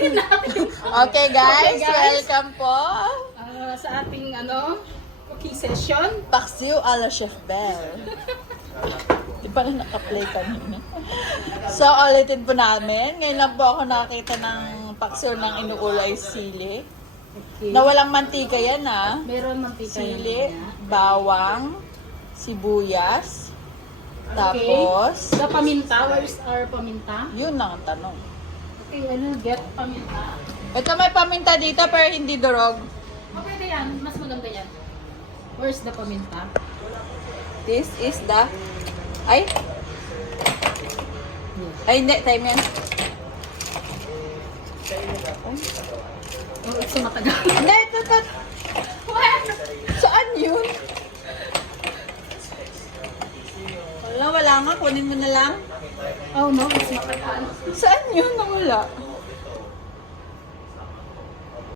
Kainin natin. Okay guys, Okay, guys. welcome po. Sa ating cooking session. Paksiw a la Chef Belle. Di pa na naka-play kanina. So, ulitin po namin. Ngayon lang po ako nakakita ng paksiw ng inuulay sili. Okay. Na walang mantika yan Meron mantika Sili, yan. bawang, sibuyas, Okay. tapos, The paminta. Where's our paminta? yun lang ang tanong. Okay, get paminta. Ito may paminta dito pero hindi durog. Okay na yan. Mas maganda yan. Where's the paminta? This is the... Ay! Ay, hindi. Time yan. Oh, it's so matagal. Hindi, ito. Saan yun? Wala nga. Kunin mo na lang. Oh no, it's matagal. Saan yun? Nawala.